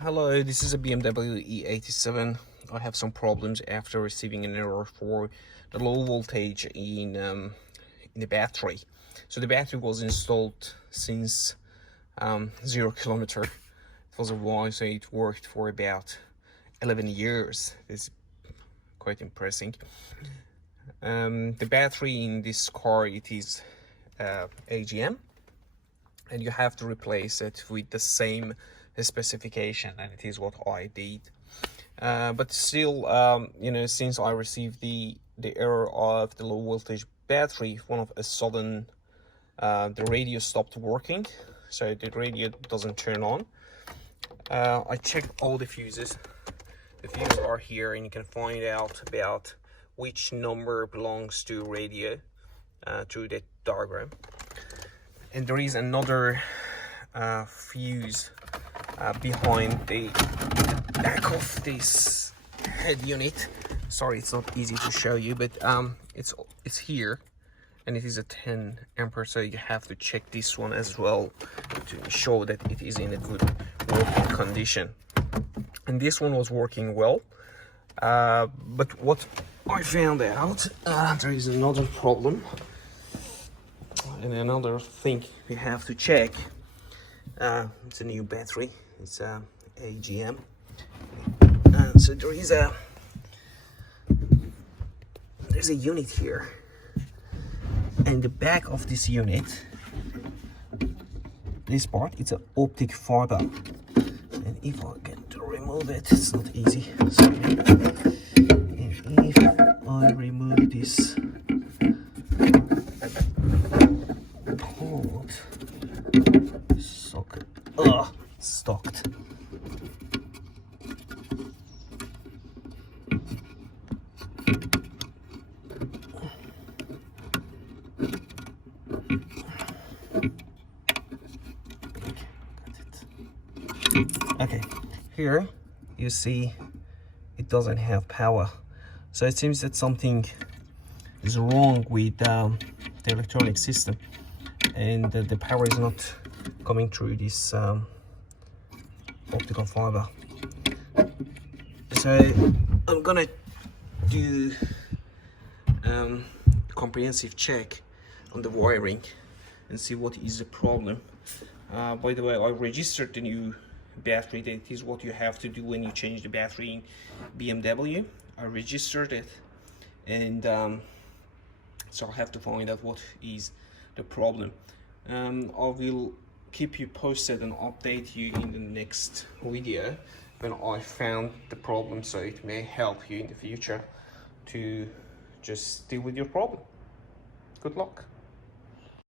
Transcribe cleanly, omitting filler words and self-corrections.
Hello, this is a BMW E87. I have some problems after receiving an error for the low voltage in the battery. So the battery was installed since 0 kilometer. It was a while, so it worked for about 11 years. It's quite impressive. The battery in this car, it is AGM, and you have to replace it with the same specification, and it is what I did. But still, since I received the error of the low voltage battery, one of a sudden the radio stopped working, so the radio doesn't turn on. I checked all the fuses. The fuses are here, and you can find out about which number belongs to radio through the diagram. And there is another fuse behind the back of this head unit. Sorry, it's not easy to show you, but it's here, and it is a 10 ampere, so you have to check this one as well to show that it is in a good working condition. And this one was working well, but what I found out, there is another problem and another thing we have to check. It's a new battery. It's AGM. So there's a unit here, and the back of this unit, this part, it's an optic fiber. And if I can remove it, it's not easy. Sorry. If I remove this port socket, stocked. Okay, here you see it doesn't have power, so it seems that something is wrong with the electronic system, and the power is not coming through this optical fiber. So I'm gonna do a comprehensive check on the wiring and see what is the problem. By the way, I registered the new battery. That is what you have to do when you change the battery in BMW. I registered it, and so I have to find out what is the problem. I will keep you posted and update you in the next video when I found the problem, so it may help you in the future to just deal with your problem. Good luck.